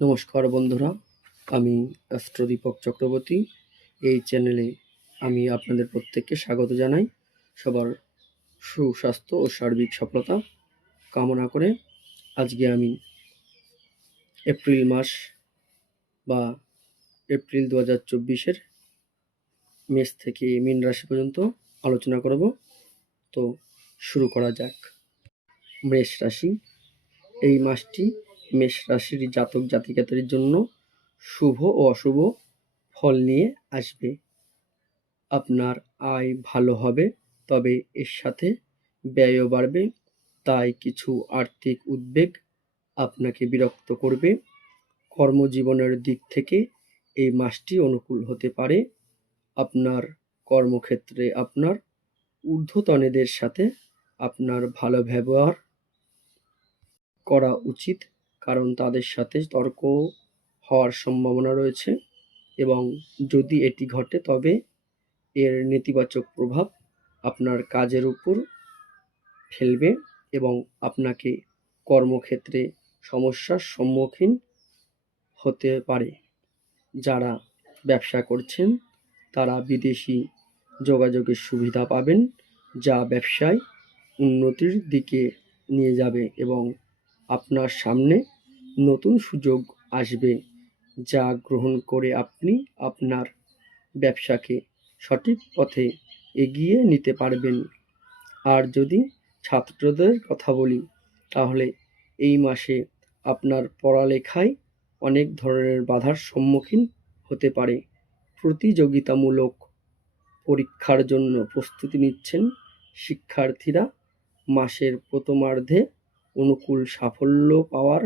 নমস্কার বন্ধুরা, আমি অ্যাস্ট্রো দীপক চক্রবর্তী। এই চ্যানেলে আমি আপনাদের প্রত্যেককে স্বাগত জানাই। সবার সুস্বাস্থ্য ও সার্বিক সফলতা কামনা করে আজকে আমি এপ্রিল মাস বা এপ্রিল 2024-এর মেষ থেকে মীন রাশি পর্যন্ত আলোচনা করব। তো শুরু করা যাক। মেষ রাশি। এই মাসটি মেষ রাশির জাতক জাতিকাদের জন্য শুভ ও অশুভ ফল নিয়ে আসবে। আপনার আয় ভালো হবে, তবে এর সাথে ব্যয়ও বাড়বে, তাই কিছু আর্থিক উদ্বেগ আপনাকে বিরক্ত করবে। কর্মজীবনের দিক থেকে এই মাসটি অনুকূল হতে পারে। আপনার কর্মক্ষেত্রে আপনার ঊর্ধ্বতনেদের সাথে আপনার ভালো ব্যবহার করা উচিত, কারণ তাদের সাথে তর্ক হওয়ার সম্ভাবনা রয়েছে এবং যদি এটি ঘটে তবে এর নেতিবাচক প্রভাব আপনার কাজের উপর ফেলবে এবং আপনাকে কর্মক্ষেত্রে সমস্যার সম্মুখীন হতে পারে। যারা ব্যবসা করছেন তারা বিদেশি যোগাযোগের সুবিধা পাবেন, যা ব্যবসায় উন্নতির দিকে নিয়ে যাবে এবং আপনার সামনে নতুন সুযোগ আসবে, যা গ্রহণ করে আপনি আপনার ব্যবসাকে সঠিক পথে এগিয়ে নিতে পারবেন। আর যদি ছাত্রদের কথা বলি, তাহলে এই মাসে আপনার পড়ালেখায় অনেক ধরনের বাধার সম্মুখীন হতে পারে। প্রতিযোগিতামূলক পরীক্ষার জন্য প্রস্তুতি নিচ্ছেন শিক্ষার্থীরা। মাসের প্রথমার্ধে অনুকূল সাফল্য পাওয়ার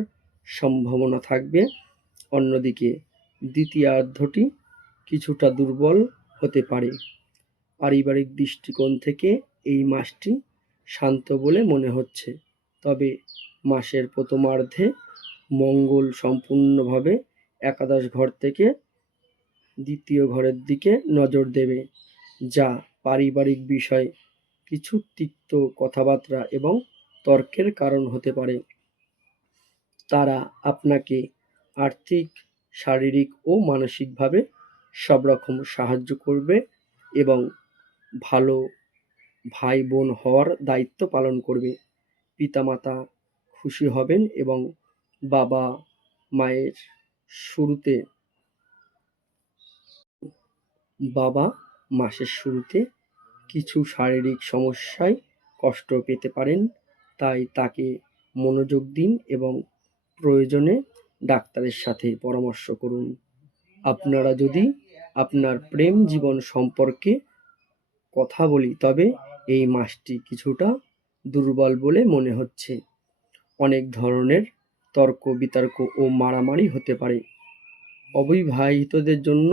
সম্ভাবনা থাকবে। অন্যদিকে দ্বিতীয়ার্ধটি কিছুটা দুর্বল হতে পারে। পারিবারিক দৃষ্টিকোণ থেকে এই মাসটি শান্ত বলে মনে হচ্ছে, তবে মাসের প্রথমার্ধে মঙ্গল সম্পূর্ণভাবে একাদশ ঘর থেকে দ্বিতীয় ঘরের দিকে নজর দেবে, যা পারিবারিক বিষয়ে কিছু তিক্ত কথাবার্তা এবং তর্কের কারণ হতে পারে। তারা আপনাকে আর্থিক, শারীরিক ও মানসিকভাবে সব রকম সাহায্য করবে এবং ভালো ভাই বোন হওয়ার দায়িত্ব পালন করবে। পিতামাতা খুশি হবেন এবং বাবা মায়ের শুরুতে বাবা মাসের শুরুতে কিছু শারীরিক সমস্যায় কষ্ট পেতে পারেন, তাই তাকে মনোযোগ দিন এবং প্রয়োজনে ডাক্তারের সাথে পরামর্শ করুন। আপনারা যদি আপনার প্রেম জীবন সম্পর্কে কথা বলি, তবে এই মাসটি কিছুটা দুর্বল বলে মনে হচ্ছে। অনেক ধরনের তর্ক বিতর্ক ও মারামারি হতে পারে। অবিবাহিতদের জন্য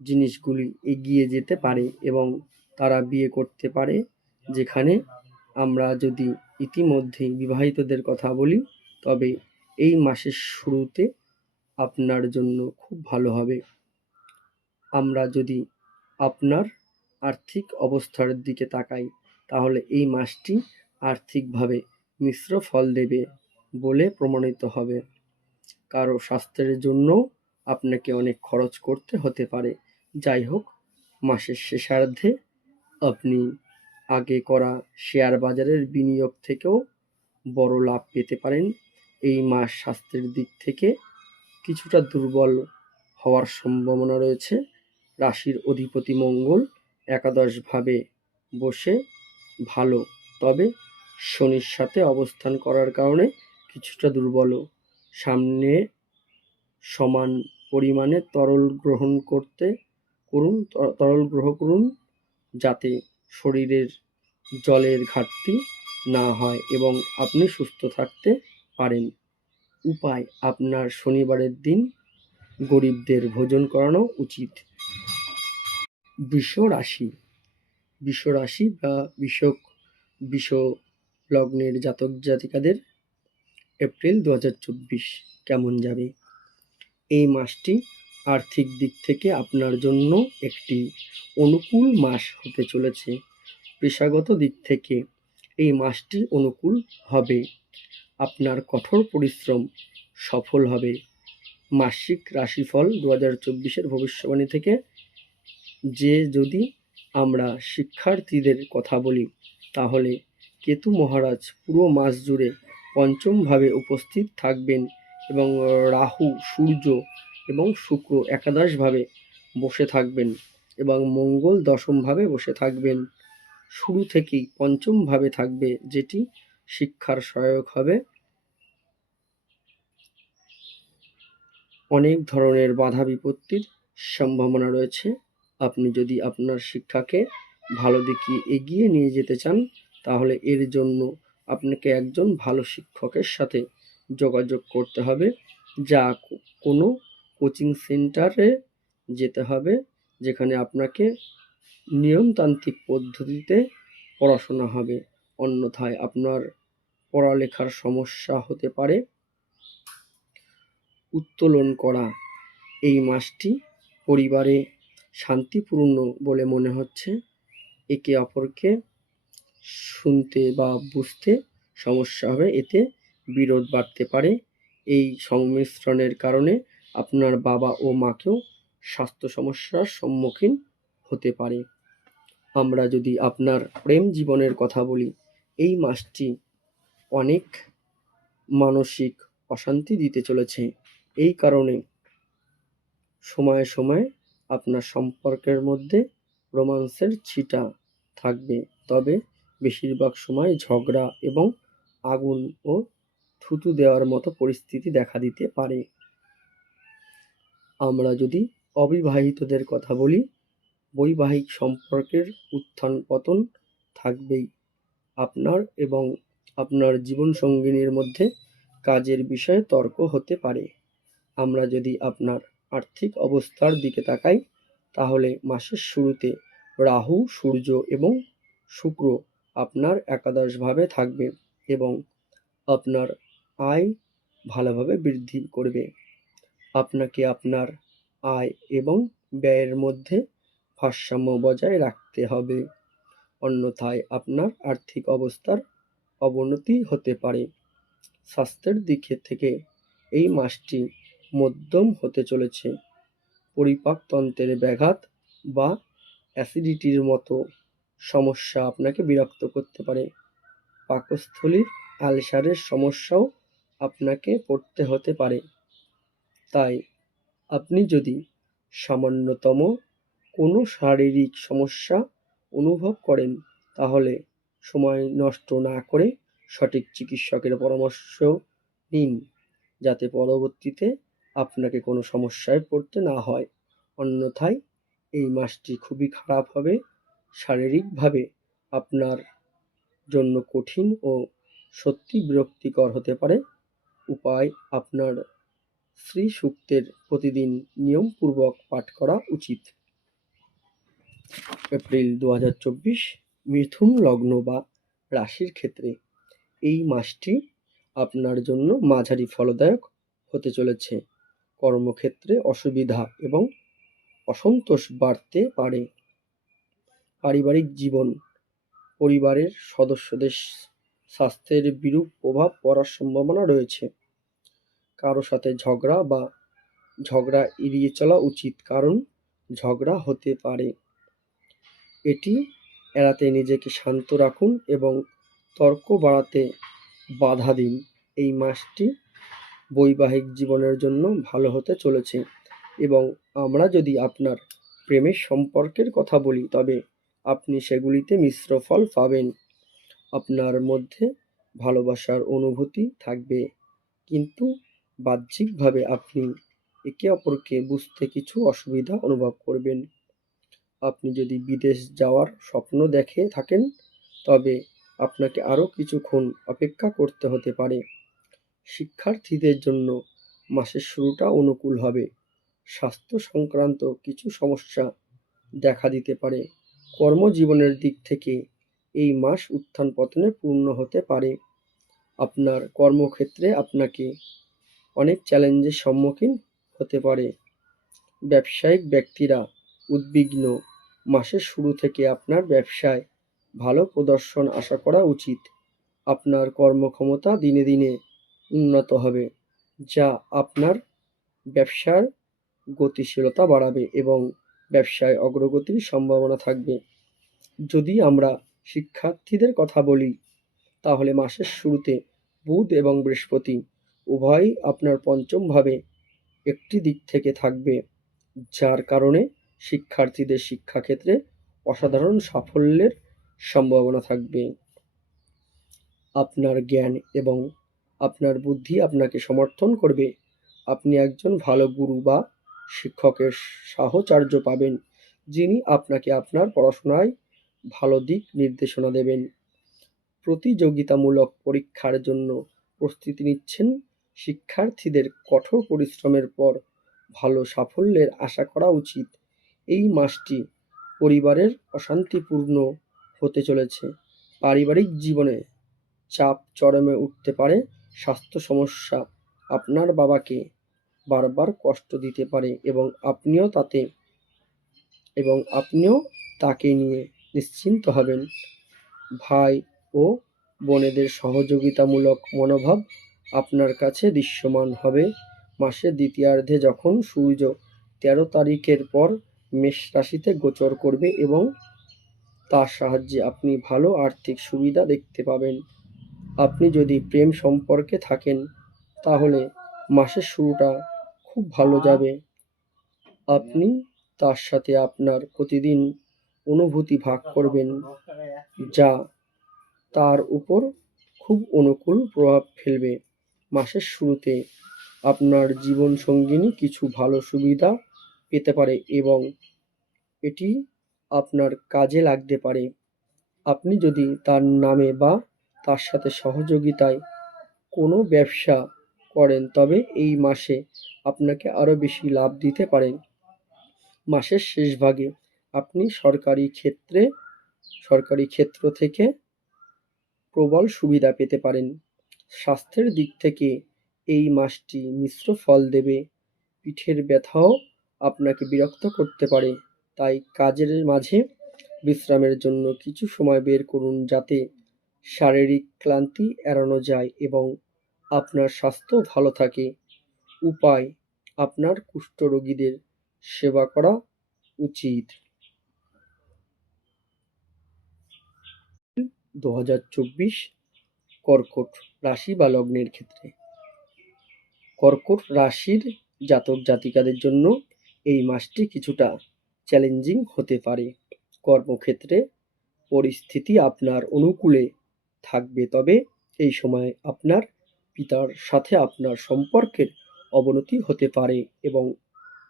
জিনিসগুলি এগিয়ে যেতে পারে এবং তারা বিয়ে করতে পারে। যেখানে আমরা যদি ইতিমধ্যেই বিবাহিতদের কথা বলি, তবে এই মাসের শুরুতে আপনার জন্য খুব ভালো হবে। আমরা যদি আপনার আর্থিক অবস্থার দিকে তাকাই, তাহলে এই মাসটি আর্থিকভাবে মিশ্র ফল দেবে বলে প্রমাণিত হবে। কারো স্বাস্থ্যের জন্য আপনাকে অনেক খরচ করতে হতে পারে। যাই হোক, মাসের শেষার্ধে আপনি আগে করা শেয়ার বাজারের বিনিয়োগ থেকেও বড় লাভ পেতে পারেন। এই মাস স্বাস্থ্যের দিক থেকে কিছুটা দুর্বল হওয়ার সম্ভাবনা রয়েছে। রাশির অধিপতি মঙ্গল একাদশভাবে বসে ভালো, তবে শনির সাথে অবস্থান করার কারণে কিছুটা দুর্বলও। সামনে সমান পরিমাণে তরল গ্রহণ করুন, যাতে শরীরের জলের ঘাটতি না হয় এবং আপনি সুস্থ থাকতে পারেন। উপায়: আপনার শনিবারের দিন গরিবদের ভোজন করানো উচিত। বৃষ রাশি বা বৃষ লগ্নের জাতক জাতিকাদের এপ্রিল 2024 কেমন যাবে? এই মাসটি আর্থিক দিক থেকে আপনার জন্য একটি অনুকূল মাস হতে চলেছে। পেশাগত দিক থেকে এই মাসটি অনুকূল হবে। আপনার কঠোর পরিশ্রম সফল হবে মাসিক রাশিফল 2024-এর ভবিষ্যবাণী থেকে যদি আমরা শিক্ষার্থীদের কথা বলি, তাহলে কেতু মহারাজ পুরো মাস জুড়ে পঞ্চম ভাবে উপস্থিত থাকবেন এবং রাহু, সূর্য এবং শুক্র একাদশ ভাবে বসে থাকবেন এবং মঙ্গল দশম ভাবে বসে থাকবেন। শুরু থেকেই পঞ্চম ভাবে থাকবে, যেটি শিক্ষার সহায়ক হবে। অনেক ধরনের বাধা বিপত্তির সম্ভাবনা রয়েছে। আপনি যদি আপনার শিক্ষাকে ভালো দিকে এগিয়ে নিয়ে যেতে চান, তাহলে এর জন্য আপনাকে একজন ভালো শিক্ষকের সাথে যোগাযোগ করতে হবে, যা কোনো কোচিং সেন্টারে যেতে হবে, যেখানে আপনাকে নিয়মতান্ত্রিক পদ্ধতিতে পড়াশোনা হবে। অন্যথায় আপনার পড়ালেখার সমস্যা হতে পারে। উত্তোলন করা। এই মাসটি পরিবারে শান্তিপূর্ণ বলে মনে হচ্ছে। একে অপরকে শুনতে বা বুঝতে সমস্যা হবে, এতে বিরোধ বাড়তে পারে। এই সংমিশ্রণের কারণে আপনার বাবা ও মাকেও স্বাস্থ্য সমস্যার সম্মুখীন হতে পারে। আমরা যদি আপনার প্রেম জীবনের কথা বলি, এই মাসটি অনেক মানসিক অশান্তি দিতে চলেছে। এই কারণে সময়ে সময়ে আপনার সম্পর্কের মধ্যে রোমান্সের ছিটা থাকবে, তবে বেশিরভাগ সময় ঝগড়া এবং আগুন ও থুতু দেওয়ার মতো পরিস্থিতি দেখা দিতে পারে। আমরা যদি অবিবাহিতদের কথা বলি, বৈবাহিক সম্পর্কের উত্থান পতন থাকবেই। আপনার এবং আপনার জীবনসঙ্গিনীর মধ্যে কাজের বিষয়ে তর্ক হতে পারে। আমরা যদি আপনার আর্থিক অবস্থার দিকে তাকাই, তাহলে মাসের শুরুতে রাহু, সূর্য এবং শুক্র আপনার একাদশ ভাবে থাকবে এবং আপনার আয় ভালোভাবে বৃদ্ধি করবে। আপনাকে আপনার আয় এবং ব্যয়ের মধ্যে ভারসাম্য বজায় রাখতে হবে, অন্যথায় আপনার আর্থিক অবস্থার অবনতি হতে পারে। স্বাস্থ্যের দিক থেকে এই মাসটি মধ্যম হতে চলেছে। পরিপাকতন্ত্রের ব্যাঘাত বা অ্যাসিডিটির মতো সমস্যা আপনাকে বিরক্ত করতে পারে। পাকস্থলীর আলসারের সমস্যাও আপনাকে পড়তে হতে পারে। তাই আপনি যদি সামান্যতম কোনো শারীরিক সমস্যা অনুভব করেন, তাহলে সময় নষ্ট না করে সঠিক চিকিৎসকের পরামর্শ নিন, যাতে পরবর্তীতে আপনাকে কোনো সমস্যায় পড়তে না হয়। অন্যথায় এই মাসটি খুবই খারাপ হবে। শারীরিকভাবে আপনার জন্য কঠিন ও সত্যি বিরক্তিকর হতে পারে। উপায়: আপনার শ্রী সূক্তের প্রতিদিন নিয়মপূর্বক পাঠ করা উচিত। এপ্রিল 2024 মিথুন লগ্ন বা রাশির ক্ষেত্রে এই মাসটি আপনার জন্য মাঝারি ফলদায়ক হতে চলেছে। কর্মক্ষেত্রে অসুবিধা এবং অসন্তোষ বাড়তে পারে। পারিবারিক জীবন: পরিবারের সদস্যদের স্বাস্থ্যের বিরূপ প্রভাব পড়ার সম্ভাবনা রয়েছে। কারো সাথে ঝগড়া এড়িয়ে চলা উচিত, কারণ ঝগড়া হতে পারে। এটি এড়াতে নিজেকে শান্ত রাখুন এবং তর্ক বাড়াতে বাধা দিন। এই মাসটি বৈবাহিক জীবনের জন্য ভালো হতে চলেছে এবং আমরা যদি আপনার প্রেমের সম্পর্কের কথা বলি, তবে আপনি সেগুলিতে মিশ্র ফল পাবেন। আপনার মধ্যে ভালোবাসার অনুভূতি থাকবে, কিন্তু বাহ্যিকভাবে আপনি একে অপরকে বুঝতে কিছু অসুবিধা অনুভব করবেন। আপনি যদি বিদেশ যাওয়ার স্বপ্ন দেখে থাকেন, তবে আপনাকে আরও কিছুক্ষণ অপেক্ষা করতে হতে পারে। শিক্ষার্থীদের জন্য মাসের শুরুটা অনুকূল হবে। স্বাস্থ্য সংক্রান্ত কিছু সমস্যা দেখা দিতে পারে। কর্মজীবনের দিক থেকে এই মাস উত্থান পতনে পূর্ণ হতে পারে। আপনার কর্মক্ষেত্রে আপনাকে অনেক চ্যালেঞ্জের সম্মুখীন হতে পারে। ব্যবসায়িক ব্যক্তিরা উদ্বিগ্ন। মাসের শুরু থেকে আপনার ব্যবসায় ভালো প্রদর্শন আশা করা উচিত। আপনার কর্মক্ষমতা দিনে দিনে উন্নত হবে, যা আপনার ব্যবসার গতিশীলতা বাড়াবে এবং ব্যবসায় অগ্রগতির সম্ভাবনা থাকবে। যদি আমরা শিক্ষার্থীদের কথা বলি, তাহলে মাসের শুরুতে বুধ এবং বৃহস্পতি উভয়ই আপনার পঞ্চম ভাবে একটি দিক থেকে থাকবে, যার কারণে শিক্ষার্থীদের শিক্ষাক্ষেত্রে অসাধারণ সাফল্যের সম্ভাবনা থাকবে। আপনার জ্ঞান এবং আপনার বুদ্ধি আপনাকে সমর্থন করবে। আপনি একজন ভালো গুরু বা শিক্ষকের সাহচর্য পাবেন, যিনি আপনাকে আপনার পড়াশোনায় ভালো দিক নির্দেশনা দেবেন। প্রতিযোগিতামূলক পরীক্ষার জন্য প্রস্তুতি নিচ্ছেন শিক্ষার্থীদের কঠোর পরিশ্রমের পর ভালো সাফল্যের আশা করা উচিত। এই মাসটি পরিবারের অশান্তিপূর্ণ হতে চলেছে। পারিবারিক জীবনে চাপ চরমে উঠতে পারে। স্বাস্থ্য সমস্যা আপনার বাবাকে বারবার কষ্ট দিতে পারে এবং আপনিও তাকে নিয়ে নিশ্চিন্ত হবেন। ভাই ও বোনেদের সহযোগিতামূলক মনোভাব আপনার কাছে দৃশ্যমান হবে। মাসের দ্বিতীয়ার্ধে যখন সূর্য ১৩ তারিখের পর মেষ রাশিতে গোচর করবে এবং তার সাহায্যে আপনি ভালো আর্থিক সুবিধা দেখতে পাবেন। আপনি যদি প্রেম সম্পর্কে থাকেন, তাহলে মাসের শুরুটা খুব ভালো যাবে। আপনি তার সাথে আপনার প্রতিদিন অনুভূতি ভাগ করবেন, যা তার উপর খুব অনুকূল প্রভাব ফেলবে। মাসের শুরুতে আপনার জীবনসঙ্গিনী কিছু ভালো সুবিধা পেতে পারে এবং এটি আপনার কাজে লাগতে পারে। আপনি যদি তার নামে বা তার সাথে সহযোগিতায় কোনো ব্যবসা করেন, তবে এই মাসে আপনাকে আরও বেশি লাভ দিতে পারে। মাসের শেষ ভাগে আপনি সরকারি ক্ষেত্র থেকে প্রবল সুবিধা পেতে পারেন। স্বাস্থ্যের দিক থেকে এই মাসটি মিশ্র ফল দেবে। পিঠের ব্যথাও আপনাকে বিরক্ত করতে পারে, তাই কাজের মাঝে বিশ্রামের জন্য কিছু সময় বের করুন, যাতে শারীরিক ক্লান্তি এড়ানো যায় এবং আপনার স্বাস্থ্য ভালো থাকে। উপায়: আপনার কুষ্ঠরোগীদের সেবা করা উচিত। ২০২৪ কর্কট রাশি বা লগ্নের ক্ষেত্রে কর্কট রাশির জাতক জাতিকাদের জন্য এই মাসটি কিছুটা চ্যালেঞ্জিং হতে পারে। কর্মক্ষেত্রে পরিস্থিতি আপনার অনুকূলে থাকবে, তবে এই সময় আপনার পিতার সাথে আপনার সম্পর্কের অবনতি হতে পারে এবং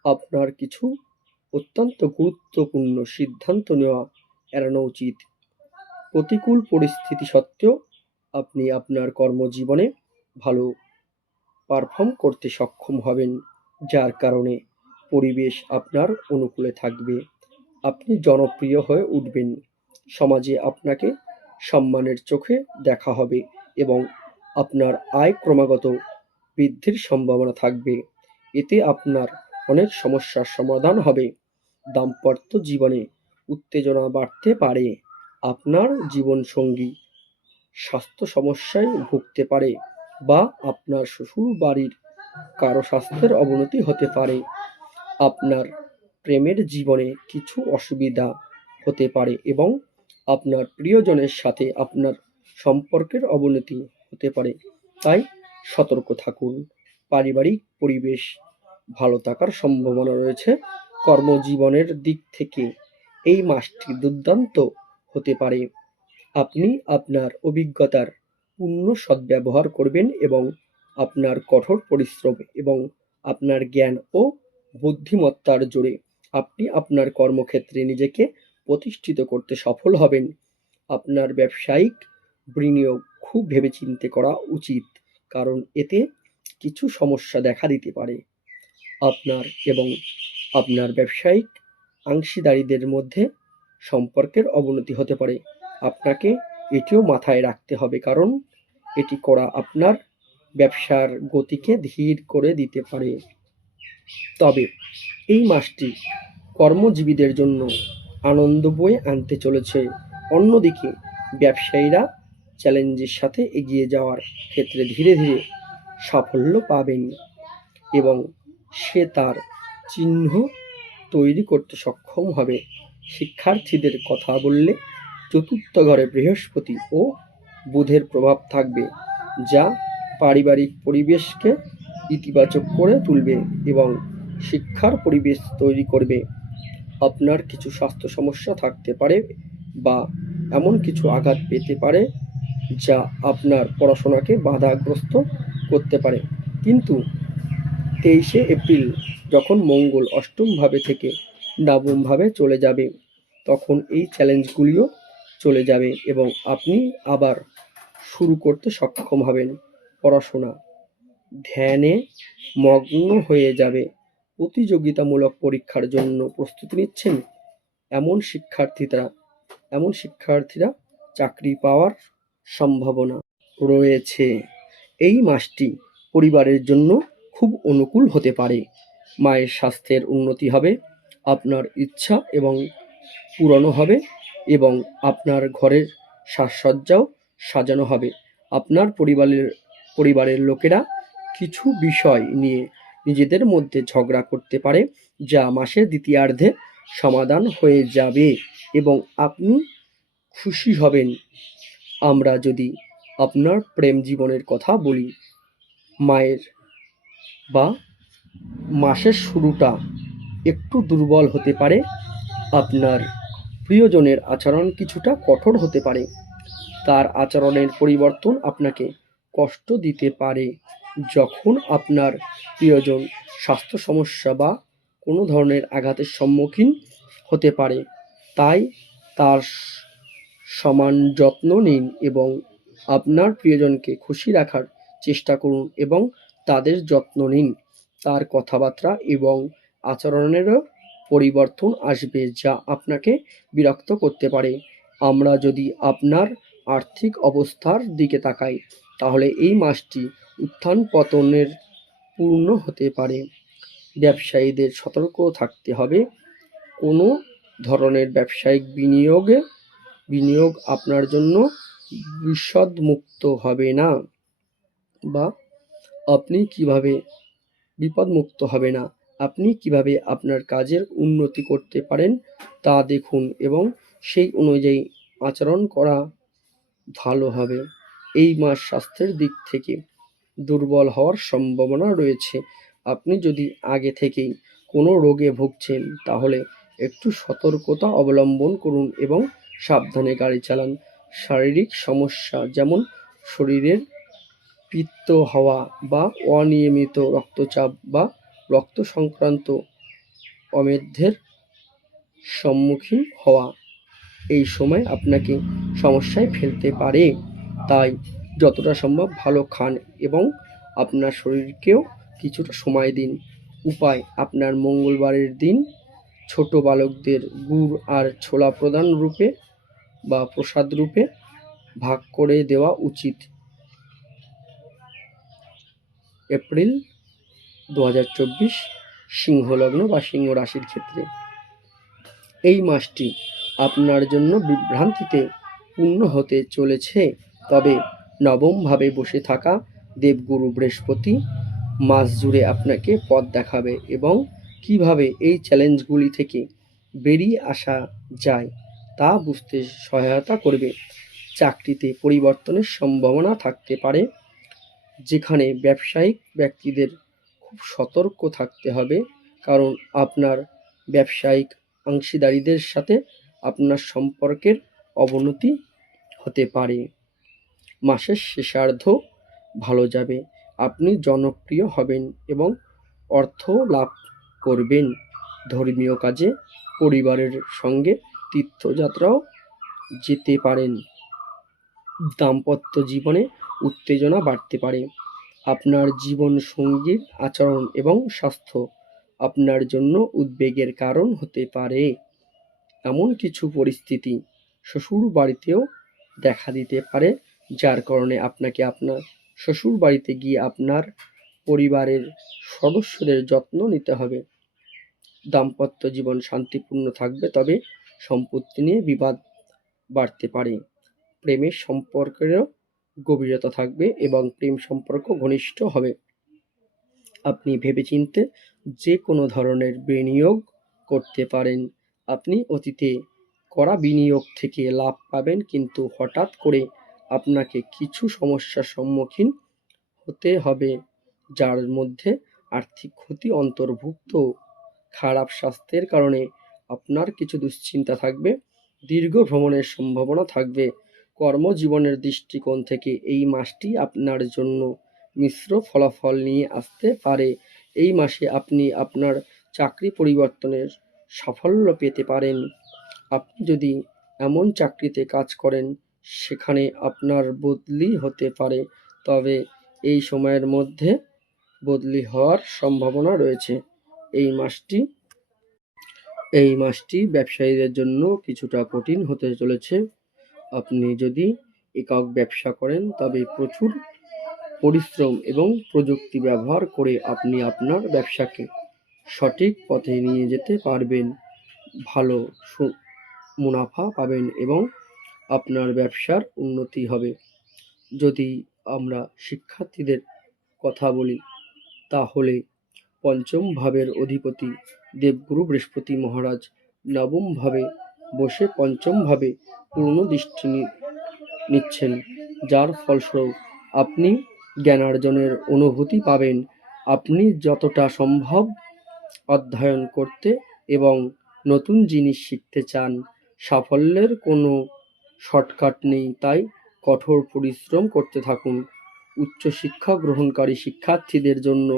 আপনার কিছু অত্যন্ত গুরুত্বপূর্ণ সিদ্ধান্ত নেওয়া এড়ানো উচিত। প্রতিকূল পরিস্থিতি সত্ত্বেও আপনি আপনার কর্মজীবনে ভালো পারফর্ম করতে সক্ষম হবেন, যার কারণে পরিবেশ আপনার অনুকূলে থাকবে। আপনি জনপ্রিয় হয়ে উঠবেন, সমাজে আপনাকে সম্মানের চোখে দেখা হবে এবং আপনার আয় ক্রমাগত বৃদ্ধির সম্ভাবনা থাকবে। এতে আপনার অনেক সমস্যার সমাধান হবে। দাম্পত্য জীবনে উত্তেজনা বাড়তে পারে। আপনার জীবনসঙ্গী স্বাস্থ্য সমস্যায় ভুগতে পারে বা আপনার শ্বশুরবাড়ির কারো স্বাস্থ্যের অবনতি হতে পারে। আপনার প্রেমের জীবনে কিছু অসুবিধা হতে পারে এবং আপনার প্রিয়জনের সাথে আপনার সম্পর্কের অবনতি হতে পারে, তাই সতর্ক থাকুন। পারিবারিক পরিবেশ ভালো থাকার সম্ভাবনা রয়েছে। কর্মজীবনের দিক থেকে এই মাসটি দুর্দান্ত হতে পারে। আপনি আপনার অভিজ্ঞতার পূর্ণ সদ্ব্যবহার করবেন এবং আপনার কঠোর পরিশ্রম এবং আপনার জ্ঞান ও বুদ্ধিমত্তার জোরে আপনি আপনার কর্মক্ষেত্রে নিজেকে প্রতিষ্ঠিত করতে সফল হবেন। আপনার ব্যবসায়িক বিনিয়োগ খুব ভেবেচিন্তে করা উচিত, কারণ এতে কিছু সমস্যা দেখা দিতে পারে। আপনার এবং আপনার ব্যবসায়িক অংশীদারদের মধ্যে সম্পর্কের অবনতি হতে পারে। আপনাকে এটিও মাথায় রাখতে হবে, কারণ এটি করা আপনার ব্যবসার গতিকে ধীর করে দিতে পারে। তবে এই মাসটি কর্মজীবীদের জন্য আনন্দ বয়ে আনতে চলেছে। অন্যদিকে ব্যবসায়ীরা চ্যালেঞ্জের সাথে এগিয়ে যাওয়ার ক্ষেত্রে ধীরে ধীরে সাফল্য পাবেন এবং সে তার চিহ্ন তৈরি করতে সক্ষম হবে। শিক্ষার্থীদের কথা বললে চতুর্থ ঘরে বৃহস্পতি ও বুধের প্রভাব থাকবে, যা পারিবারিক পরিবেশকে ইতিবাচক করে তুলবে এবং শিক্ষার পরিবেশ তৈরি করবে। আপনার কিছু স্বাস্থ্য সমস্যা থাকতে পারে বা এমন কিছু আঘাত পেতে পারে যা আপনার পড়াশোনাকে বাধাগ্রস্ত করতে পারে। কিন্তু 23শে এপ্রিল যখন মঙ্গল অষ্টম ভাবে থেকে নবম ভাবে চলে যাবে, তখন এই চ্যালেঞ্জগুলিও চলে যাবে এবং আপনি আবার শুরু করতে সক্ষম হবেন। পড়াশোনা ধ্যানে মগ্ন হয়ে যাবে। প্রতিযোগিতামূলক পরীক্ষার জন্য প্রস্তুতি নিচ্ছেন এমন শিক্ষার্থীরা চাকরি পাওয়ার সম্ভাবনা রয়েছে। এই মাসটি পরিবারের জন্য খুব অনুকূল হতে পারে। মায়ের স্বাস্থ্যের উন্নতি হবে, আপনার ইচ্ছা এবং পূরণও হবে এবং আপনার ঘরের সাজসজ্জাও সাজানো হবে। আপনার পরিবারের লোকেরা কিছু বিষয় নিয়ে নিজেদের মধ্যে ঝগড়া করতে পারে, যা মাসের দ্বিতীয়ার্ধে সমাধান হয়ে যাবে এবং আপনি খুশি হবেন। আমরা যদি আপনার প্রেম জীবনের কথা বলি, মায়ের বা মাসের শুরুটা একটু দুর্বল হতে পারে। আপনার প্রিয়জনের আচরণ কিছুটা কঠোর হতে পারে। তার আচরণের পরিবর্তন আপনাকে কষ্ট দিতে পারে। যখন আপনার প্রিয়জন স্বাস্থ্য সমস্যা বা কোনো ধরনের আঘাতের সম্মুখীন হতে পারে, তাই তার সমান যত্ন নিন এবং আপনার প্রিয়জনকে খুশি রাখার চেষ্টা করুন এবং তাদের যত্ন নিন। তার কথাবার্তা এবং আচরণেরও পরিবর্তন আসবে, যা আপনাকে বিরক্ত করতে পারে। আমরা যদি আপনার আর্থিক অবস্থার দিকে তাকাই, তাহলে এই মাসটি উত্থান-পতনের পূর্ণ হতে পারে। ব্যবসায়ীদের সতর্ক থাকতে হবে। কোনো ধরনের ব্যবসায়িক বিনিয়োগ আপনার জন্য বিপদমুক্ত হবে না বা আপনি কিভাবে আপনার কাজের উন্নতি করতে পারেন তা দেখুন এবং সেই অনুযায়ী আচরণ করা ভালো হবে। এই মাস স্বাস্থ্যের দিক থেকে দুর্বল হওয়ার সম্ভাবনা রয়েছে। আপনি যদি আগে থেকেই কোনো রোগে ভুগছেন, তাহলে একটু সতর্কতা অবলম্বন করুন এবং সাবধানে গাড়ি চালান। শারীরিক সমস্যা যেমন শরীরের পিত্ত হওয়া বা অনিয়মিত রক্তচাপ বা রক্ত সংক্রান্ত অমেধ্যের সম্মুখীন হওয়া এই সময় আপনাকে সমস্যায় ফেলতে পারে। তাই যতটা সম্ভব ভালো খান এবং আপনার শরীরকেও কিছুটা সময় দিন। উপায়: আপনার মঙ্গলবারের দিন ছোট বালকদের গুড় আর ছোলা প্রসাদ রূপে ভাগ করে দেওয়া উচিত। এপ্রিল 2024 সিংহ লগ্ন বা সিংহ রাশির ক্ষেত্রে এই মাসটি আপনার জন্য বিভ্রান্তিতে পূর্ণ হতে চলেছে। তবে নবম ভাবে বসে থাকা দেবগুরু বৃহস্পতি মাস জুড়ে আপনাকে পথ দেখাবে এবং কিভাবে এই চ্যালেঞ্জগুলি থেকে বেরিয়ে আসা যায় তা বুঝতে সহায়তা করবে। চাকরিতে পরিবর্তনের সম্ভাবনা থাকতে পারে, যেখানে ব্যবসায়িক ব্যক্তিদের খুব সতর্ক থাকতে হবে, কারণ আপনার ব্যবসায়িক অংশীদারদের সাথে আপনার সম্পর্কের অবনতি হতে পারে। মাসের শেষার্ধ ভালো যাবে। আপনি জনপ্রিয় হবেন এবং অর্থ লাভ করবেন। ধর্মীয় কাজে পরিবারের সঙ্গে তীর্থযাত্রাও যেতে পারেন। দাম্পত্য জীবনে উত্তেজনা বাড়তে পারে। আপনার জীবনসঙ্গীর আচরণ এবং স্বাস্থ্য আপনার জন্য উদ্বেগের কারণ হতে পারে। এমন কিছু পরিস্থিতি শ্বশুরবাড়িতেও দেখা দিতে পারে, যার কারণে আপনাকে আপনার শ্বশুরবাড়িতে গিয়ে আপনার পরিবারের সদস্যদের যত্ন নিতে হবে। দাম্পত্য জীবন শান্তিপূর্ণ থাকবে, তবে সম্পত্তি নিয়ে বিবাদ বাড়তে পারে। প্রেমের সম্পর্কেরও গভীরতা থাকবে এবং প্রেম সম্পর্ক ঘনিষ্ঠ হবে। আপনি ভেবেচিন্তে যে কোনো ধরনের বিনিয়োগ করতে পারেন। আপনি অতীতে করা বিনিয়োগ থেকে লাভ পাবেন, কিন্তু হঠাৎ করে আপনাকে কিছু সমস্যার সম্মুখীন হতে হবে, যার মধ্যে আর্থিক ক্ষতি অন্তর্ভুক্ত। খারাপ স্বাস্থ্যের কারণে আপনার কিছু দুশ্চিন্তা থাকবে, দীর্ঘ ভ্রমণের সম্ভাবনা থাকবে। কর্মজীবনের দৃষ্টিকোণ থেকে এই মাসটি আপনার জন্য মিশ্র ফলাফল নিয়ে আসতে পারে। এই মাসে আপনি আপনার চাকরি পরিবর্তনের সাফল্য পেতে পারেন। আপনি যদি এমন চাকরিতে কাজ করেন সেখানে আপনার বদলি হতে পারে, তবে এই সময়ের মধ্যে বদলি হওয়ার সম্ভাবনা রয়েছে। এই মাসটি ব্যবসায়ীদের জন্য কিছুটা কঠিন হতে চলেছে। আপনি যদি একক ব্যবসা করেন তবে প্রচুর পরিশ্রম এবং প্রযুক্তি ব্যবহার করে আপনি আপনার ব্যবসাকে সঠিক পথে নিয়ে যেতে পারবেন। ভালো মুনাফা পাবেন এবং আপনার ব্যবসার উন্নতি হবে। যদি আমরা শিক্ষার্থীদের কথা বলি, তাহলে পঞ্চম ভাবের অধিপতি দেবগুরু বৃহস্পতি মহারাজ নবম ভাবে বসে পঞ্চম ভাবে পূর্ণ দৃষ্টি নিচ্ছেন, যার ফলস্বরূপ আপনি জ্ঞানার্জনের অনুভূতি পাবেন। আপনি যতটা সম্ভব অধ্যয়ন করতে এবং নতুন জিনিস শিখতে চান। সাফল্যের কোনো শর্টকাট নেই, তাই কঠোর পরিশ্রম করতে থাকুন। উচ্চশিক্ষা গ্রহণকারী শিক্ষার্থীদের জন্য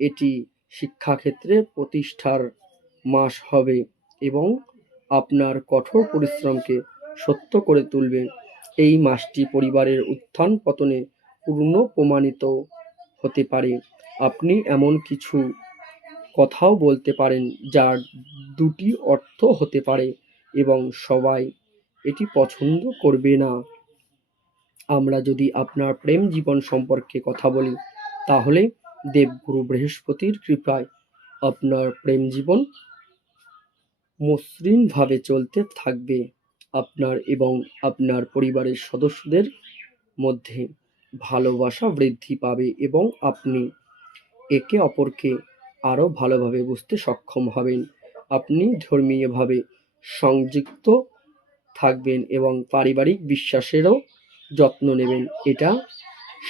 এটি শিক্ষাক্ষেত্রে প্রতিষ্ঠার মাস হবে এবং আপনার কঠোর পরিশ্রমকে সত্য করে তুলবে। এই মাসটি পরিবারের উত্থান পতনে পূর্ণ প্রমাণিত হতে পারে। আপনি এমন কিছু কথাও বলতে পারেন যার দুটি অর্থ হতে পারে এবং সবাই এটি পছন্দ করবে না। আমরা যদি আপনার প্রেম জীবন সম্পর্কে কথা বলি, তাহলে দেবগুরু বৃহস্পতির কৃপায় আপনার প্রেম জীবন মসৃণভাবে চলতে থাকবে। আপনার এবং আপনার পরিবারের সদস্যদের মধ্যে ভালোবাসা বৃদ্ধি পাবে এবং আপনি একে অপরকে আরও ভালোভাবে বুঝতে সক্ষম হবেন। আপনি ধর্মীয়ভাবে সংযুক্ত থাকবেন এবং পারিবারিক বিশ্বাসেরও যত্ন নেবেন। এটা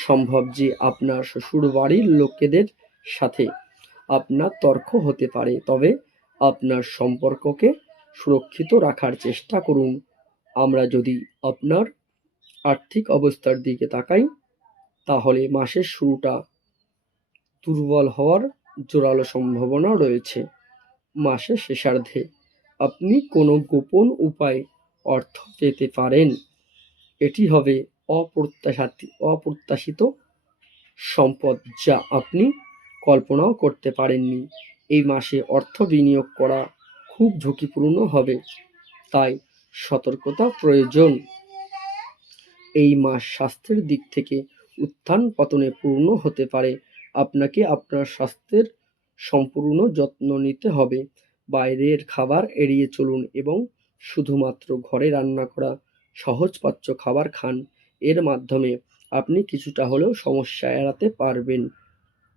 সম্ভব যে আপনার শ্বশুরবাড়ির লোকেদের সাথে আপনার তর্ক হতে পারে, তবে আপনার সম্পর্ককে সুরক্ষিত রাখার চেষ্টা করুন। আমরা যদি আপনার আর্থিক অবস্থার দিকে তাকাই, তাহলে মাসের শুরুটা দুর্বল হওয়ার জোরালো সম্ভাবনা রয়েছে। মাসের শেষার্ধে আপনি কোনো গোপন উপায়ে অর্থ পেতে পারেন। এটি হবে অপ্রত্যাশিত সম্পদ, যা আপনি কল্পনাও করতে পারেননি। এই মাসে অর্থ বিনিয়োগ করা খুব ঝুঁকিপূর্ণ হবে, তাই সতর্কতা প্রয়োজন। এই মাস স্বাস্থ্যের দিক থেকে উত্থান পতনে পূর্ণ হতে পারে। আপনাকে আপনার স্বাস্থ্যের সম্পূর্ণ যত্ন নিতে হবে। বাইরের খাবার এড়িয়ে চলুন এবং শুধুমাত্র ঘরে রান্না করা সহজপাচ্য খাবার খান। এর মাধ্যমে আপনি কিছুটা হলেও সমস্যা এড়াতে পারবেন।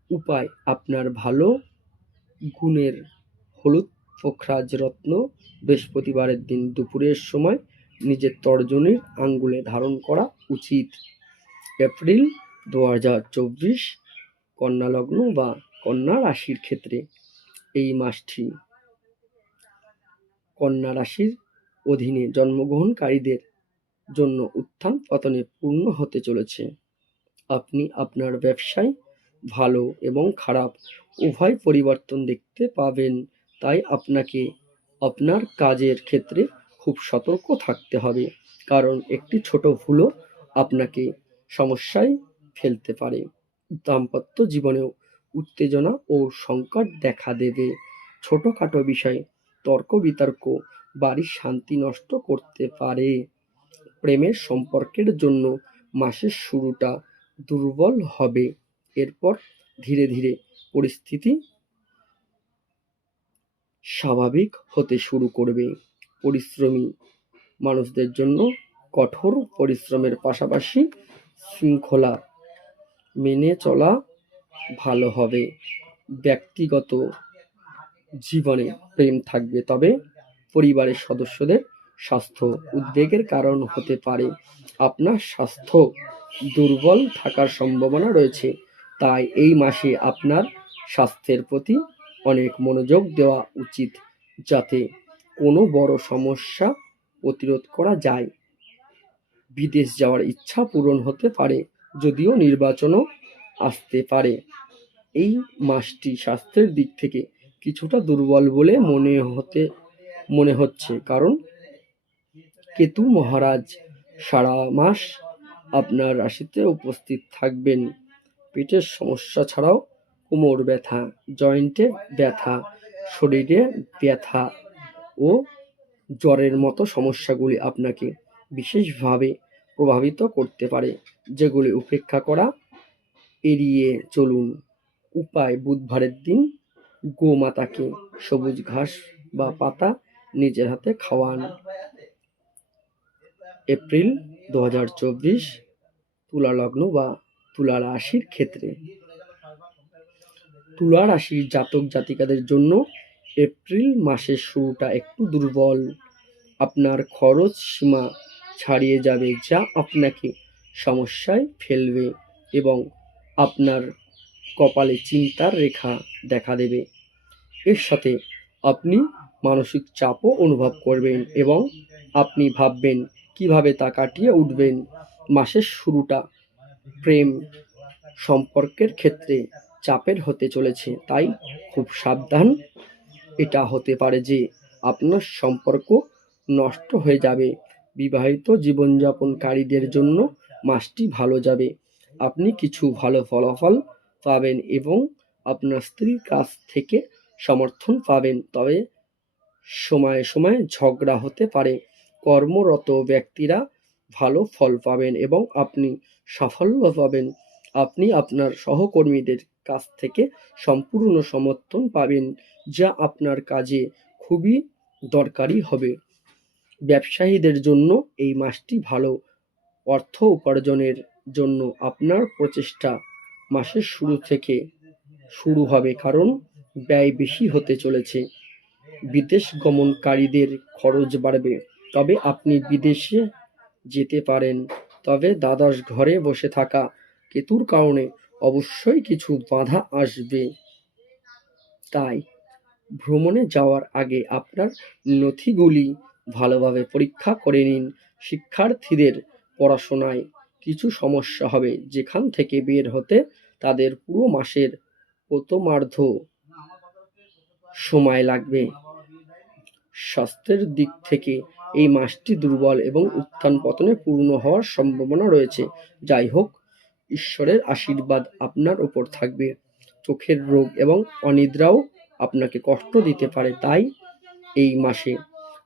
উপায়: আপনার ভালো গুণের হলুদ পোখরাজ রত্ন বৃহস্পতিবারের দিন দুপুরের সময় নিজের তর্জনীর আঙ্গুলে ধারণ করা উচিত। এপ্রিল 2024 কন্যা লগ্ন বা কন্যা রাশির ক্ষেত্রে এই মাসটি কন্যা রাশির অধীনে জন্মগ্রহণকারীদের জন্য উত্থান পতনে পূর্ণ হতে চলেছে। আপনি আপনার ব্যবসায় ভালো এবং খারাপ উভয় পরিবর্তন দেখতে পাবেন, তাই আপনাকে আপনার কাজের ক্ষেত্রে খুব সতর্ক থাকতে হবে, কারণ একটি ছোট ভুলও আপনাকে সমস্যায় ফেলতে পারে। দাম্পত্য জীবনেও উত্তেজনা ও সংকট দেখা দেবে। ছোটখাটো বিষয়ে তর্ক বিতর্ক বাড়ির শান্তি নষ্ট করতে পারে। প্রেমের সম্পর্কের জন্য মাসের শুরুটা দুর্বল হবে, এরপর ধীরে ধীরে পরিস্থিতি স্বাভাবিক হতে শুরু করবে। পরিশ্রমী মানুষদের জন্য কঠোর পরিশ্রমের পাশাপাশি শৃঙ্খলা মেনে চলা ভালো হবে। ব্যক্তিগত জীবনে প্রেম থাকবে, তবে পরিবারের সদস্যদের স্বাস্থ্য উদ্বেগের কারণ হতে পারে। আপনার স্বাস্থ্য দুর্বল থাকার সম্ভাবনা রয়েছে, তাই এই মাসে আপনার স্বাস্থ্যের প্রতি অনেক মনোযোগ দেওয়া উচিত, যাতে কোনো বড় সমস্যা প্রতিরোধ করা যায়। বিদেশ যাওয়ার ইচ্ছা পূরণ হতে পারে, যদিও নির্বাচনও আসতে পারে। এই মাসটি স্বাস্থ্যের দিক থেকে কিছুটা দুর্বল বলে মনে হচ্ছে, কারণ কেতু মহারাজ সারা মাস আপনার রাশিতে উপস্থিত থাকবেন। পেটের সমস্যা ছাড়াও কোমর ব্যথা, জয়েন্টে ব্যথা, শরীরে ব্যথা ও জ্বরের মতো সমস্যাগুলি আপনাকে বিশেষভাবে প্রভাবিত করতে পারে, যেগুলি উপেক্ষা করা এড়িয়ে চলুন। উপায়: বুধবারের দিন গোমাতাকে সবুজ ঘাস বা পাতা নিজের হাতে খাওয়ান। এপ্রিল 2024 তুলা লগ্ন বা তুলা রাশির ক্ষেত্রে, তুলা রাশির জাতক জাতিকাদের জন্য এপ্রিল মাসের শুরুটা একটু দুর্বল। আপনার খরচ সীমা ছাড়িয়ে যাবে, যা আপনাকে সমস্যায় ফেলবে এবং আপনার কপালে চিন্তার রেখা দেখা দেবে। এর সাথে আপনি মানসিক চাপও অনুভব করবেন এবং আপনি ভাববেন কিভাবে তা কাটিয়ে উঠবেন। মাসের শুরুটা প্রেম সম্পর্কের ক্ষেত্রে চাপের হতে চলেছে, তাই খুব সাবধান। এটা হতে পারে যে আপনার সম্পর্ক নষ্ট হয়ে যাবে। বিবাহিত জীবনযাপনকারীদের জন্য মাসটি ভালো যাবে। আপনি কিছু ভালো ফলাফল পাবেন এবং আপনার স্ত্রীর কাছ থেকে সমর্থন পাবেন, তবে সময়ে সময়ে ঝগড়া হতে পারে। কর্মরত ব্যক্তিরা ভালো ফল পাবেন এবং আপনি সাফল্য পাবেন। আপনি আপনার সহকর্মীদের কাছ থেকে সম্পূর্ণ সমর্থন পাবেন, যা আপনার কাজে খুবই দরকারি হবে। ব্যবসায়ীদের জন্য এই মাসটি ভালো। অর্থ উপার্জনের জন্য আপনার প্রচেষ্টা মাসের শুরু থেকে শুরু হবে, কারণ ব্যয় বেশি হতে চলেছে। বিদেশ গমনকারীদের খরচ বাড়বে, তবে আপনি বিদেশে যেতে পারেন, তবে দ্বাদশ ঘরে বসে থাকা কেতুর কারণে অবশ্যই কিছু বাধা আসবে। তাই ভ্রমণে যাওয়ার আগে আপনার নথিগুলি ভালোভাবে পরীক্ষা করে নিন। শিক্ষার্থীদের পড়াশোনায় কিছু সমস্যা হবে, যেখান থেকে বের হতে তাদের পুরো মাসের প্রথমার্ধ সময় লাগবে। স্বাস্থ্যের দিক থেকে এই মাসটি দুর্বল এবং উত্থান পতনে পূর্ণ হওয়ার সম্ভাবনা রয়েছে। যাই হোক, ঈশ্বরের আশীর্বাদ আপনার উপর থাকবে। চোখের রোগ এবং অনিদ্রাও আপনাকে কষ্ট দিতে পারে, তাই এই মাসে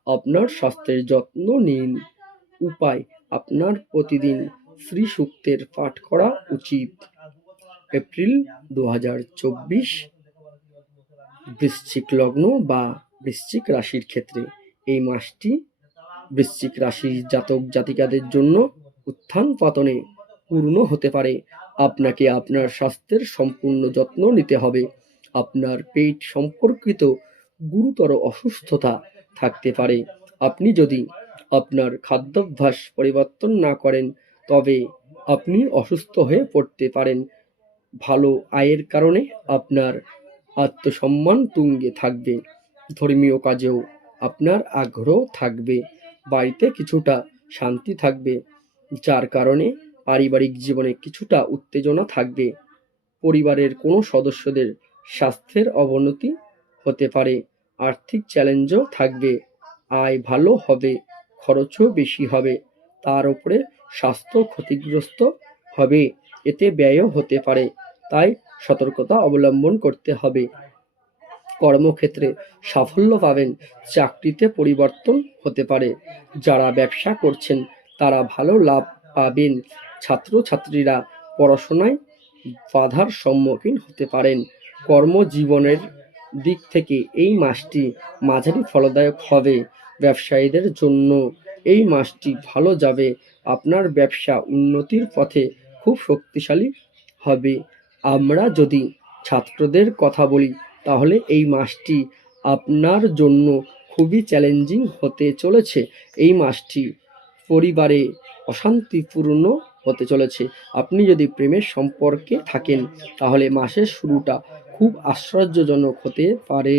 আপনার স্বাস্থ্যের যত্ন নিন। উপায়: আপনার প্রতিদিন শ্রী সূক্তের পাঠ করা উচিত। এপ্রিল 2024 বৃশ্চিক লগ্ন বা বৃশ্চিক রাশির ক্ষেত্রে, এই মাসটি বৃশ্চিক রাশির জাতক জাতিকাদের জন্য উত্থান পতনে পূর্ণ হতে পারে। আপনাকে আপনার স্বাস্থ্যের সম্পূর্ণ যত্ন নিতে হবে। আপনার পেট সম্পর্কিত গুরুতর অসুস্থতা থাকতে পারে। আপনি যদি আপনার খাদ্যাভ্যাস পরিবর্তন না করেন, তবে আপনি অসুস্থ হয়ে পড়তে পারেন। ভালো আয়ের কারণে আপনার আত্মসম্মান তুঙ্গে থাকবে। ধর্মীয় কাজেও আপনার আগ্রহ থাকবে। বাড়িতে কিছুটা শান্তি থাকবে, যার কারণে পারিবারিক জীবনে কিছুটা উত্তেজনা থাকবে। পরিবারের কোনো সদস্যদের স্বাস্থ্যের অবনতি হতে পারে। আর্থিক চ্যালেঞ্জও থাকবে। আয় ভালো হবে, খরচও বেশি হবে, তার উপরে স্বাস্থ্য ক্ষতিগ্রস্ত হবে, এতে ব্যয়ও হতে পারে, তাই সতর্কতা অবলম্বন করতে হবে। কর্মক্ষেত্রে সাফল্য পাবেন, চাকরিতে পরিবর্তন হতে পারে। যারা ব্যবসা করছেন তারা ভালো লাভ পাবেন। ছাত্রছাত্রীরা পড়াশোনায় বাধার সম্মুখীন হতে পারেন। কর্মজীবনের দিক থেকে এই মাসটি মাঝারি ফলদায়ক হবে। ব্যবসায়ীদের জন্য এই মাসটি ভালো যাবে। আপনার ব্যবসা উন্নতির পথে খুব শক্তিশালী হবে। আমরা যদি ছাত্রদের কথা বলি, তাহলে এই মাসটি আপনার জন্য খুবই চ্যালেঞ্জিং হতে চলেছে। এই মাসটি পরিবারে অশান্তিপূর্ণ হতে চলেছে। আপনি যদি প্রেমের সম্পর্কে থাকেন, তাহলে মাসের শুরুটা খুব আশ্চর্যজনক হতে পারে।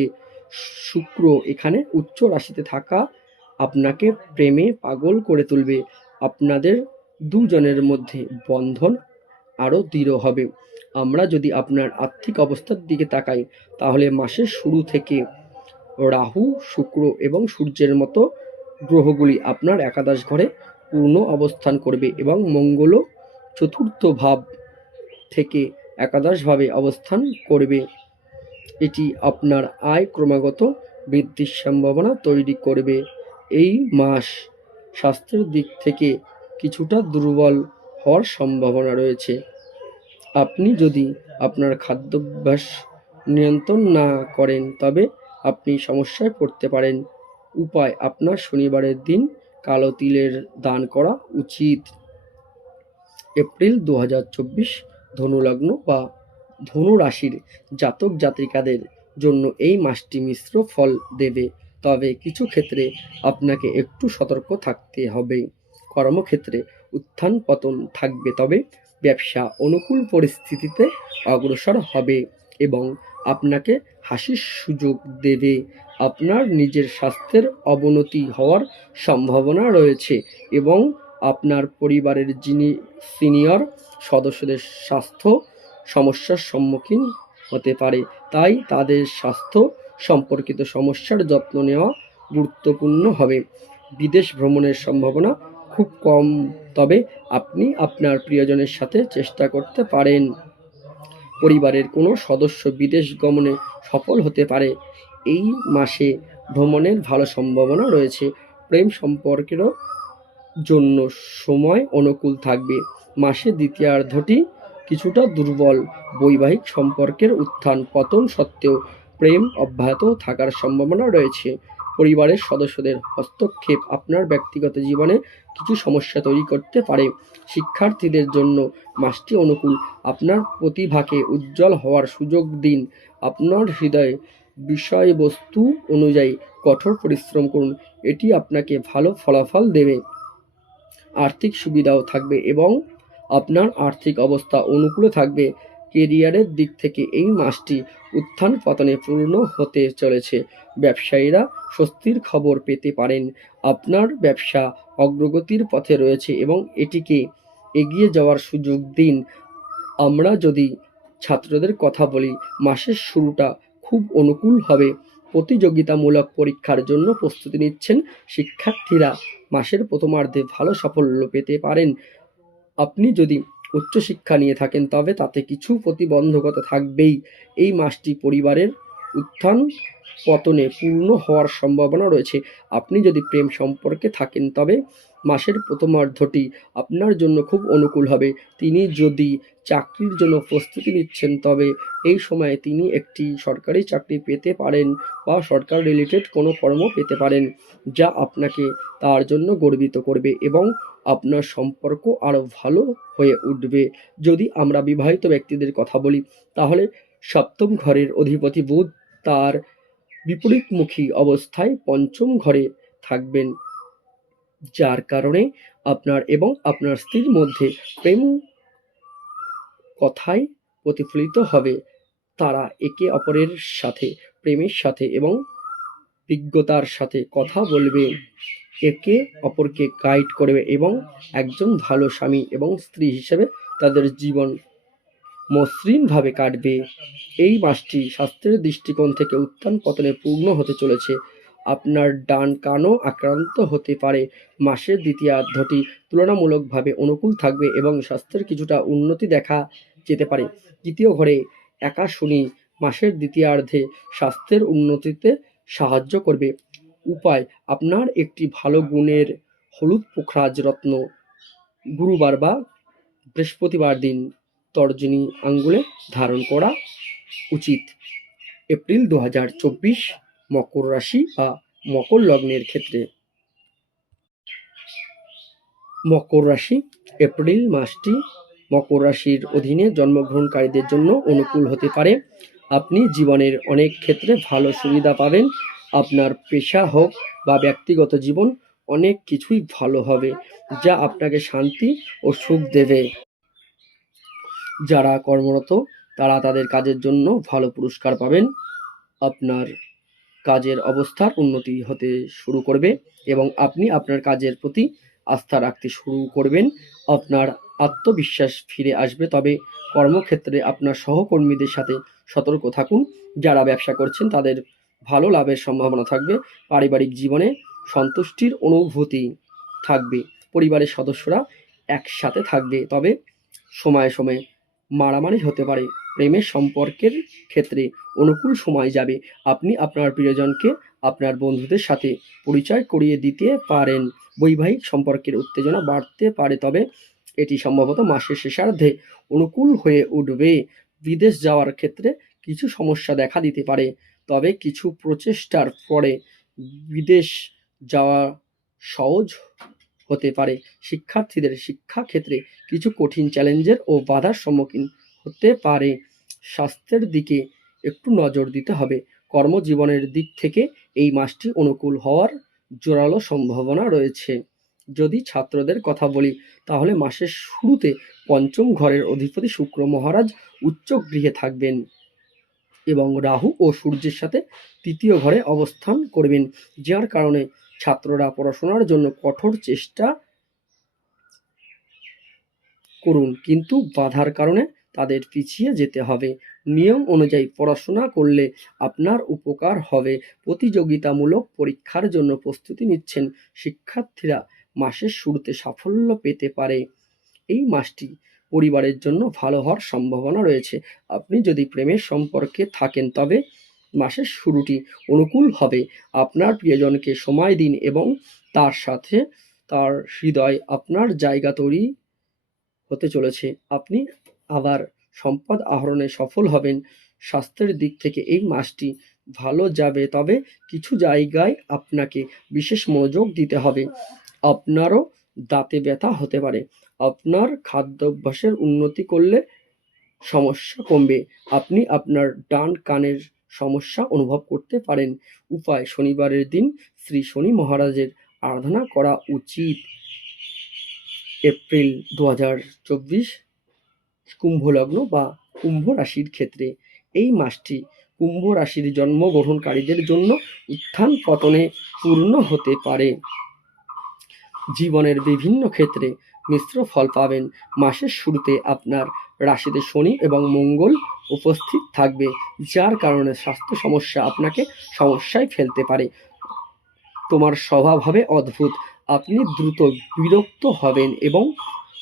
শুক্র এখানে উচ্চ রাশিতে থাকা আপনাকে প্রেমে পাগল করে তুলবে। আপনাদের দুজনের মধ্যে বন্ধন আরও দৃঢ় হবে। আমরা যদি আপনার আর্থিক অবস্থার দিকে তাকাই, তাহলে মাসের শুরু থেকে রাহু, শুক্র এবং সূর্যের মতো গ্রহগুলি আপনার একাদশ ঘরে পূর্ণ অবস্থান করবে এবং মঙ্গলও চতুর্থ ভাব থেকে একাদশভাবে অবস্থান করবে। এটি আপনার আয় ক্রমাগত বৃদ্ধির সম্ভাবনা তৈরি করবে। এই মাস স্বাস্থ্যের দিক থেকে কিছুটা দুর্বল হওয়ার সম্ভাবনা রয়েছে। আপনি যদি আপনার খাদ্যাভ্যাস নিয়ন্ত্রণ না করেন, তবে আপনি সমস্যায় পড়তে পারেন। উপায়: আপনার শনিবারের দিন কালো তিলের দান করা উচিত। এপ্রিল 2024 ধনু লগ্ন বা ধনু রাশির জাতক জাতিকাদের জন্য এই মাসটি মিশ্র ফল দেবে, তবে কিছু ক্ষেত্রে আপনাকে একটু সতর্ক থাকতে হবে। কর্মক্ষেত্রে উত্থান পতন থাকবে, তবে ব্যবসা অনুকূল পরিস্থিতিতে অগ্রসর হবে এবং আপনাকে হাসির সুযোগ দেবে। আপনার নিজের স্বাস্থ্যের অবনতি হওয়ার সম্ভাবনা রয়েছে এবং আপনার পরিবারের যিনি সিনিয়র সদস্যদের স্বাস্থ্য সমস্যার সম্মুখীন হতে পারে, তাই তাদের স্বাস্থ্য সম্পর্কিত সমস্যার যত্ন নেওয়া গুরুত্বপূর্ণ হবে। বিদেশ ভ্রমণের সম্ভাবনা খুব কম, তবে আপনি আপনার প্রিয়জনের সাথে চেষ্টা করতে পারেন। পরিবারের কোনো সদস্য বিদেশ গমনে সফল হতে পারে। এই মাসে ভ্রমণের ভালো সম্ভাবনা রয়েছে। প্রেম সম্পর্কেরও জন্য সময় অনুকূল থাকবে। মাসের দ্বিতীয়ার্ধটি কিছুটা দুর্বল। বৈবাহিক সম্পর্কের উত্থান পতন সত্ত্বেও প্রেম অব্যাহত থাকার সম্ভাবনা রয়েছে। পরিবারের সদস্যদের হস্তক্ষেপ আপনার ব্যক্তিগত জীবনে কিছু সমস্যা তৈরি করতে পারে। শিক্ষার্থীদের জন্য মাসটি অনুকূল। আপনার প্রতিভাকে উজ্জ্বল হওয়ার সুযোগ দিন। আপনার হৃদয়ে বিষয়বস্তু অনুযায়ী কঠোর পরিশ্রম করুন, এটি আপনাকে ভালো ফলাফল দেবে। আর্থিক সুবিধাও থাকবে এবং আপনার আর্থিক অবস্থা অনুকূলে থাকবে। কেরিয়ারের দিক থেকে এই মাসটি উত্থান পতনে পূর্ণ হতে চলেছে। ব্যবসায়ীরা স্বস্তির খবর পেতে পারেন। আপনার ব্যবসা অগ্রগতির পথে রয়েছে এবং এটিকে এগিয়ে যাওয়ার সুযোগ দিন। আমরা যদি ছাত্রদের কথা বলি, মাসের শুরুটা খুব অনুকূল হবে। প্রতিযোগিতামূলক পরীক্ষার জন্য প্রস্তুতি নিচ্ছেন শিক্ষার্থীরা মাসের প্রথমার্ধে ভালো সাফল্য পেতে পারেন। আপনি যদি উচ্চশিক্ষা নিয়ে থাকেন, তবে তাতে কিছু প্রতিবন্ধকতা থাকবেই। এই মাসটি পরিবারের উত্থান পতনে পূর্ণ হওয়ার সম্ভাবনা রয়েছে। আপনি যদি প্রেম সম্পর্কে থাকেন, তবে মাসের প্রথমার্ধটি আপনার জন্য খুব অনুকূল হবে। তিনি যদি চাকরির জন্য প্রস্তুতি নিচ্ছেন, তবে এই সময়ে তিনি একটি সরকারি চাকরি পেতে পারেন বা সরকার রিলেটেড কোনো কর্ম পেতে পারেন, যা আপনাকে তার জন্য গর্বিত করবে এবং আপনার সম্পর্ক আরও ভালো হয়ে উঠবে। যদি আমরা বিবাহিত ব্যক্তিদের কথা বলি, তাহলে সপ্তম ঘরের অধিপতি বুধ তার বিপরীতমুখী অবস্থায় পঞ্চম ঘরে থাকবেন, যার কারণে আপনার এবং আপনার স্ত্রীর মধ্যে প্রেম কথায় প্রতিফলিত হবে। তারা একে অপরের সাথে প্রেমের সাথে এবং বিজ্ঞতার সাথে কথা বলবে, একে অপরকে গাইড করবে এবং একজন ভালো স্বামী এবং স্ত্রী হিসেবে তাদের জীবন মসৃণভাবে কাটবে। এই মাসটি স্বাস্থ্যের দৃষ্টিকোণ থেকে উত্থান পতনে পূর্ণ হতে চলেছে। আপনার ডান কানও আক্রান্ত হতে পারে। মাসের দ্বিতীয়ার্ধটি তুলনামূলকভাবে অনুকূল থাকবে এবং স্বাস্থ্যের কিছুটা উন্নতি দেখা যেতে পারে। তৃতীয় ঘরে একা শনি মাসের দ্বিতীয়ার্ধে স্বাস্থ্যের উন্নতিতে সাহায্য করবে। উপায়: আপনার একটি ভালো গুণের হলুদ পোখরাজ রত্ন গুরুবার বা বৃহস্পতিবার দিন তর্জনী আঙ্গুলে ধারণ করা উচিত। এপ্রিল 2024 মকর রাশি বা মকর লগ্নের ক্ষেত্রে। মকর রাশি এপ্রিল মাসটি মকর রাশির অধীনে জন্মগ্রহণকারীদের জন্য অনুকূল হতে পারে। আপনি জীবনের অনেক ক্ষেত্রে ভালো সুবিধা পাবেন। আপনার পেশা হোক বা ব্যক্তিগত জীবন, অনেক কিছুই ভালো হবে, যা আপনাকে শান্তি ও সুখ দেবে। যারা কর্মরত তারা তাদের কাজের জন্য ভালো পুরস্কার পাবেন। আপনার কাজের অবস্থার উন্নতি হতে শুরু করবে এবং আপনি আপনার কাজের প্রতি আস্থা রাখতে শুরু করবেন। আপনার আত্মবিশ্বাস ফিরে আসবে। তবে কর্মক্ষেত্রে আপনার সহকর্মীদের সাথে সতর্ক থাকুন। যারা ব্যবসা করছেন তাদের ভালো লাভের সম্ভাবনা থাকবে। পারিবারিক জীবনে সন্তুষ্টির অনুভূতি থাকবে। পরিবারের সদস্যরা একসাথে থাকবে, তবে সময়ে সময়ে মারামারি হতে পারে। প্রেমের সম্পর্কের ক্ষেত্রে অনুকূল সময় যাবে। আপনি আপনার প্রিয়জনকে আপনার বন্ধুদের সাথে পরিচয় করিয়ে দিতে পারেন। বৈবাহিক সম্পর্কের উত্তেজনা বাড়তে পারে, তবে এটি সম্ভবত মাসের শেষার্ধে অনুকূল হয়ে উঠবে। বিদেশ যাওয়ার ক্ষেত্রে কিছু সমস্যা দেখা দিতে পারে, তবে কিছু প্রচেষ্টার পরে বিদেশ যাওয়া সহজ হতে পারে। শিক্ষার্থীদের শিক্ষাক্ষেত্রে কিছু কঠিন চ্যালেঞ্জের ও বাধার সম্মুখীন হতে পারে। স্বাস্থ্যের দিকে একটু নজর দিতে হবে। কর্মজীবনের দিক থেকে এই মাসটি অনুকূল হওয়ার জোরালো সম্ভাবনা রয়েছে। যদি ছাত্রদের কথা বলি, তাহলে মাসের শুরুতে পঞ্চম ঘরের অধিপতি শুক্র মহারাজ উচ্চ গৃহে থাকবেন এবং রাহু ও সূর্যের সাথে তৃতীয় ঘরে অবস্থান করবেন, যার কারণে ছাত্ররা পড়াশোনার জন্য কঠোর চেষ্টা করুন, কিন্তু বাধার কারণে তাদের পিছিয়ে যেতে হবে। নিয়ম অনুযায়ী পড়াশোনা করলে আপনার উপকার হবে। প্রতিযোগিতামূলক পরীক্ষার জন্য প্রস্তুতি নিচ্ছেন শিক্ষার্থীরা মাসের শুরুতে সাফল্য পেতে পারে। এই মাসটি পরিবারের জন্য ভালো হওয়ার সম্ভাবনা রয়েছে। আপনি যদি প্রেমের সম্পর্কে থাকেন, তবে মাসের শুরুটি অনুকূল হবে। আপনার প্রিয়জনকে সময় দিন এবং তার সাথে তার হৃদয় আপনার জায়গা তৈরি হতে চলেছে। আপনি আবার সম্পদ আহরণে সফল হবেন। স্বাস্থ্যের দিক থেকে এই মাসটি ভালো যাবে, তবে কিছু জায়গায় আপনাকে বিশেষ মনোযোগ দিতে হবে। আপনারও দাঁতে ব্যথা হতে পারে। আপনার খাদ্যাভ্যাসের উন্নতি করলে সমস্যা কমবে। আপনি আপনার ডান কানের সমস্যা অনুভব করতে পারেন। উপায়: শনিবারের দিন শ্রী শনি মহারাজের আরাধনা করা উচিত। এপ্রিল 2024 কুম্ভ লগ্ন বা কুম্ভ রাশির ক্ষেত্রে এই মাসটি কুম্ভ রাশির জন্মগ্রহণকারীদের জন্য উত্থান পতনে পূর্ণ হতে পারে। জীবনের বিভিন্ন ক্ষেত্রে মিশ্র ফল পাবেন। মাসের শুরুতে আপনার রাশিতে শনি এবং মঙ্গল উপস্থিত থাকবে, যার কারণে স্বাস্থ্য সমস্যা আপনাকে সমস্যায় ফেলতে পারে। তোমার স্বভাব হবে অদ্ভুত। আপনি দ্রুত বিরক্ত হবেন এবং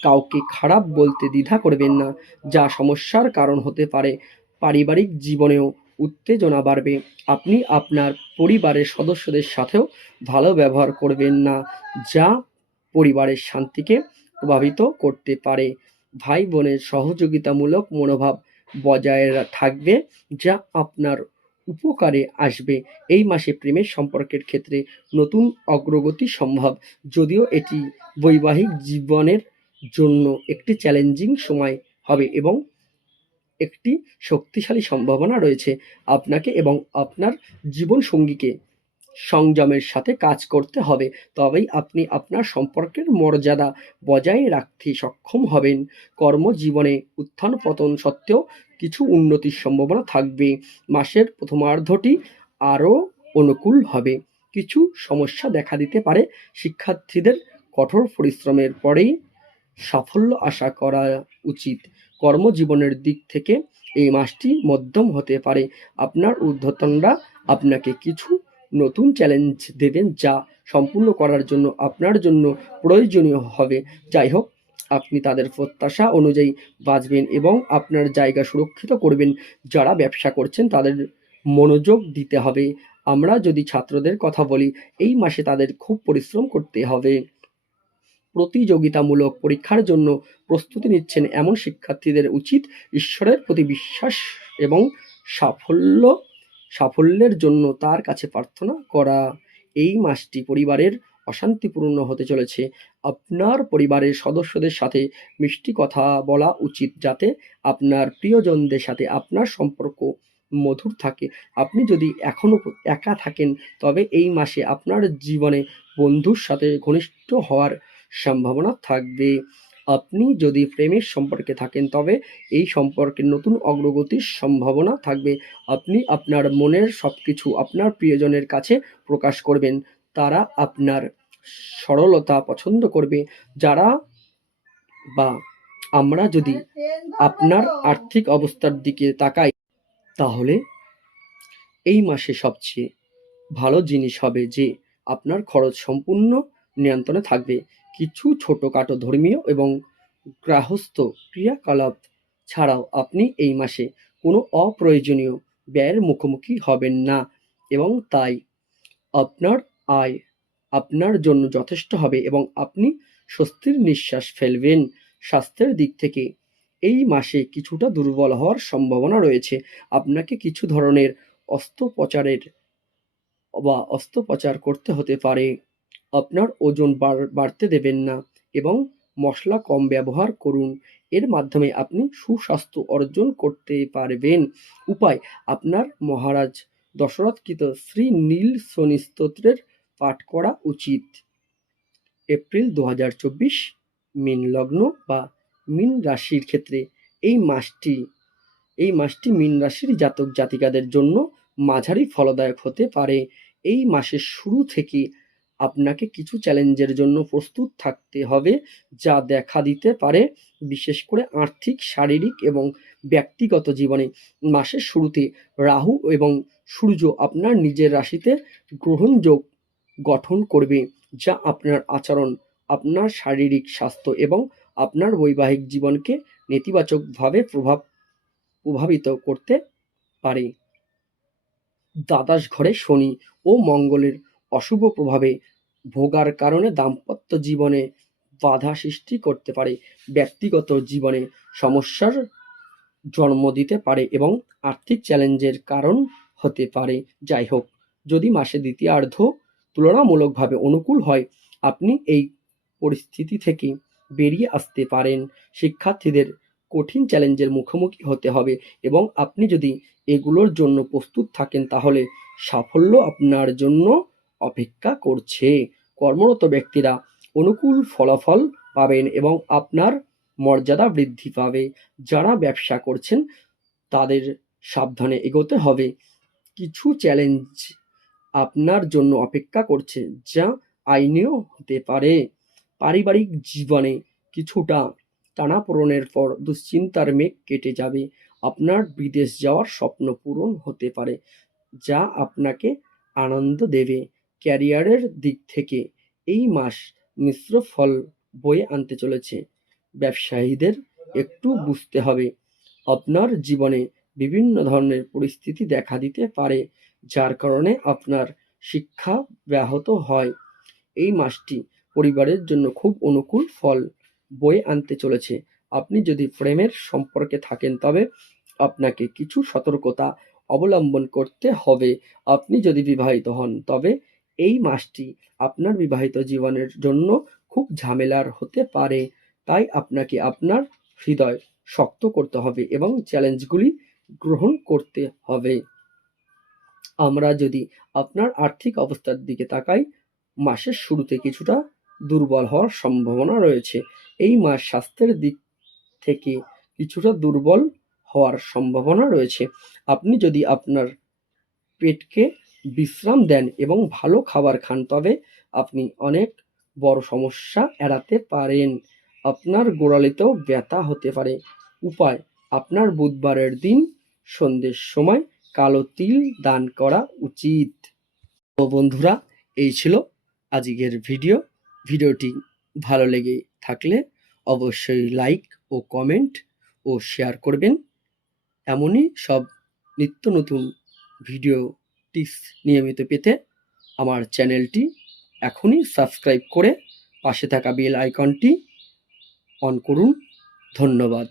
কাউকে খারাপ বলতে দ্বিধা করবেন না, যা সমস্যার কারণ হতে পারে। পারিবারিক জীবনেও উত্তেজনা বাড়বে। আপনি আপনার পরিবারের সদস্যদের সাথেও ভালো ব্যবহার করবেন না, যা পরিবারের শান্তিকে প্রভাবিত করতে পারে। ভাই বোনের সহযোগিতামূলক মনোভাব বজায় থাকবে, যা আপনার উপকারে আসবে। এই মাসে প্রেমের সম্পর্কের ক্ষেত্রে নতুন অগ্রগতি সম্ভব, যদিও এটি বৈবাহিক জীবনের জন্য একটি চ্যালেঞ্জিং সময় হবে এবং একটি শক্তিশালী সম্ভাবনা রয়েছে। আপনাকে এবং আপনার জীবনসঙ্গীকে সংযমের সাথে কাজ করতে হবে, তবেই আপনি আপনার সম্পর্কের মর্যাদা বজায় রাখতে সক্ষম হবেন। কর্মজীবনে উত্থান পতন সত্ত্বেও কিছু উন্নতির সম্ভাবনা থাকবে। মাসের প্রথমার্ধটি আরও অনুকূল হবে। কিছু সমস্যা দেখা দিতে পারে। শিক্ষার্থীদের কঠোর পরিশ্রমের পরেই সাফল্য আশা করা উচিত। কর্মজীবনের দিক থেকে এই মাসটি মধ্যম হতে পারে। আপনার ঊর্ধ্বতনরা আপনাকে কিছু নতুন চ্যালেঞ্জ দেবেন, যা সম্পূর্ণ করার জন্য আপনার জন্য প্রয়োজনীয় হবে। যাই হোক, আপনি তাদের প্রত্যাশা অনুযায়ী বাঁচবেন এবং আপনার জায়গা সুরক্ষিত করবেন। যারা ব্যবসা করছেন তাদের মনোযোগ দিতে হবে। আমরা যদি ছাত্রদের কথা বলি, এই মাসে তাদের খুব পরিশ্রম করতে হবে। প্রতিযোগিতামূলক পরীক্ষার জন্য প্রস্তুতি নিচ্ছেন এমন শিক্ষার্থীদের উচিত ঈশ্বরের প্রতি বিশ্বাস এবং সাফল্যের জন্য তার কাছে প্রার্থনা করা। এই মাসটি পরিবারের অশান্তিপূর্ণ হতে চলেছে। আপনার পরিবারের সদস্যদের সাথে মিষ্টি কথা বলা উচিত, যাতে আপনার প্রিয়জনদের সাথে আপনার সম্পর্ক মধুর থাকে। আপনি যদি এখনো একা থাকেন, তবে এই মাসে আপনার জীবনে বন্ধুর সাথে ঘনিষ্ঠ হওয়ার সম্ভাবনা থাকবে। আপনি যদি প্রেমের সম্পর্কে থাকেন, তবে এই সম্পর্কের নতুন অগ্রগতির সম্ভাবনা থাকবে। আপনি আপনার মনের সবকিছু আপনার প্রিয়জনের কাছে প্রকাশ করবেন। তারা আপনার সরলতা পছন্দ করবে। যারা বা আমরা যদি আপনার আর্থিক অবস্থার দিকে তাকাই, তাহলে এই মাসে সবচেয়ে ভালো জিনিস হবে যে আপনার খরচ সম্পূর্ণ নিয়ন্ত্রণে থাকবে। কিছু ছোটখাটো ধর্মীয় এবং গৃহস্থ ক্রিয়াকলাপ ছাড়াও আপনি এই মাসে কোনো অপ্রয়োজনীয় ব্যয়ের মুখোমুখি হবেন না, এবং তাই আপনার আয় আপনার জন্য যথেষ্ট হবে এবং আপনি স্বস্তির নিঃশ্বাস ফেলবেন। স্বাস্থ্যের দিক থেকে এই মাসে কিছুটা দুর্বল হওয়ার সম্ভাবনা রয়েছে। আপনাকে কিছু ধরনের অস্ত্রোপচার করতে হতে পারে। আপনার ওজন বাড়তে দেবেন না এবং মশলা কম ব্যবহার করুন। এর মাধ্যমে আপনি সুস্বাস্থ্য অর্জন করতে পারবেন। উপায়: আপনার মহারাজ দশরথকৃত শ্রী নীল শনি স্তোত্রের পাঠ করা উচিত। এপ্রিল 2024 মীন লগ্ন বা মীন রাশির ক্ষেত্রে এই মাসটি মীন রাশির জাতক জাতিকাদের জন্য মাঝারি ফলদায়ক হতে পারে। এই মাসের শুরু থেকে আপনাকে কিছু চ্যালেঞ্জের জন্য প্রস্তুত থাকতে হবে, যা দেখা দিতে পারে বিশেষ করে আর্থিক, শারীরিক এবং ব্যক্তিগত জীবনে। মাসের শুরুতে রাহু এবং সূর্য আপনার নিজের রাশিতে গ্রহণযোগ গঠন করবে, যা আপনার আচরণ, আপনার শারীরিক স্বাস্থ্য এবং আপনার বৈবাহিক জীবনকে নেতিবাচকভাবে প্রভাবিত করতে পারে। দ্বাদশ ঘরে শনি ও মঙ্গলের অশুভ প্রভাবে ভোগার কারণে দাম্পত্য জীবনে বাধা সৃষ্টি করতে পারে, ব্যক্তিগত জীবনে সমস্যার জন্ম দিতে পারে এবং আর্থিক চ্যালেঞ্জের কারণ হতে পারে। যাই হোক, যদি মাসের দ্বিতীয়ার্ধ তুলনামূলকভাবে অনুকূল হয়, আপনি এই পরিস্থিতি থেকে বেরিয়ে আসতে পারেন। শিক্ষার্থীদের কঠিন চ্যালেঞ্জের মুখোমুখি হতে হবে এবং আপনি যদি এগুলোর জন্য প্রস্তুত থাকেন, তাহলে সাফল্য আপনার জন্য অপেক্ষা করছে। কর্মরত ব্যক্তিরা অনুকূল ফলাফল পাবেন এবং আপনার মর্যাদা বৃদ্ধি পাবে। যারা ব্যবসা করছেন, তাদের সাবধানে এগোতে হবে। কিছু চ্যালেঞ্জ আপনার জন্য অপেক্ষা করছে, যা আইনিও হতে পারে। পারিবারিক জীবনে কিছুটা টানাপোড়েনের পর দুশ্চিন্তার মেঘ কেটে যাবে। আপনার বিদেশ যাওয়ার স্বপ্ন পূরণ হতে পারে, যা আপনাকে আনন্দ দেবে। ক্যারিয়ারের দিক থেকে এই মাস মিশ্র ফল বয়ে আনতে চলেছে। ব্যবসায়ীদের একটু বুঝতে হবে, আপনার জীবনে বিভিন্ন ধরনের পরিস্থিতি দেখা দিতে পারে, যার কারণে আপনার শিক্ষা ব্যাহত হয়। এই মাসটি পরিবারের জন্য খুব অনুকূল ফল বয়ে আনতে চলেছে। আপনি যদি প্রেমের সম্পর্কে থাকেন, তবে আপনাকে কিছু সতর্কতা অবলম্বন করতে হবে। আপনি যদি বিবাহিত হন, তবে এই মাসটি আপনার বিবাহিত জীবনের জন্য খুব ঝামেলার হতে পারে। তাই আপনাকে আপনার হৃদয় শক্ত করতে হবে এবং চ্যালেঞ্জগুলি গ্রহণ করতে হবে। আমরা যদি আপনার আর্থিক অবস্থার দিকে তাকাই, মাসের শুরুতে কিছুটা দুর্বল হওয়ার সম্ভাবনা রয়েছে। এই মাস স্বাস্থ্যের দিক থেকে কিছুটা দুর্বল হওয়ার সম্ভাবনা রয়েছে। আপনি যদি আপনার পেটকে বিশ্রাম দেন এবং ভালো খাবার খান, তবে আপনি অনেক বড় সমস্যা এড়াতে পারেন। আপনার গোড়ালিতেও ব্যথা হতে পারে। উপায়: আপনার বুধবারের দিন সন্ধ্যের সময় কালো তিল দান করা উচিত। তো বন্ধুরা, এই ছিল আজকের ভিডিওটি ভালো লেগে থাকলে অবশ্যই লাইক ও কমেন্ট ও শেয়ার করবেন। এমনই সব নিত্য নতুন ভিডিও টিপস নিয়মিত পেতে আমার চ্যানেলটি এখনই সাবস্ক্রাইব করে পাশে থাকা বেল আইকনটি অন করুন। ধন্যবাদ।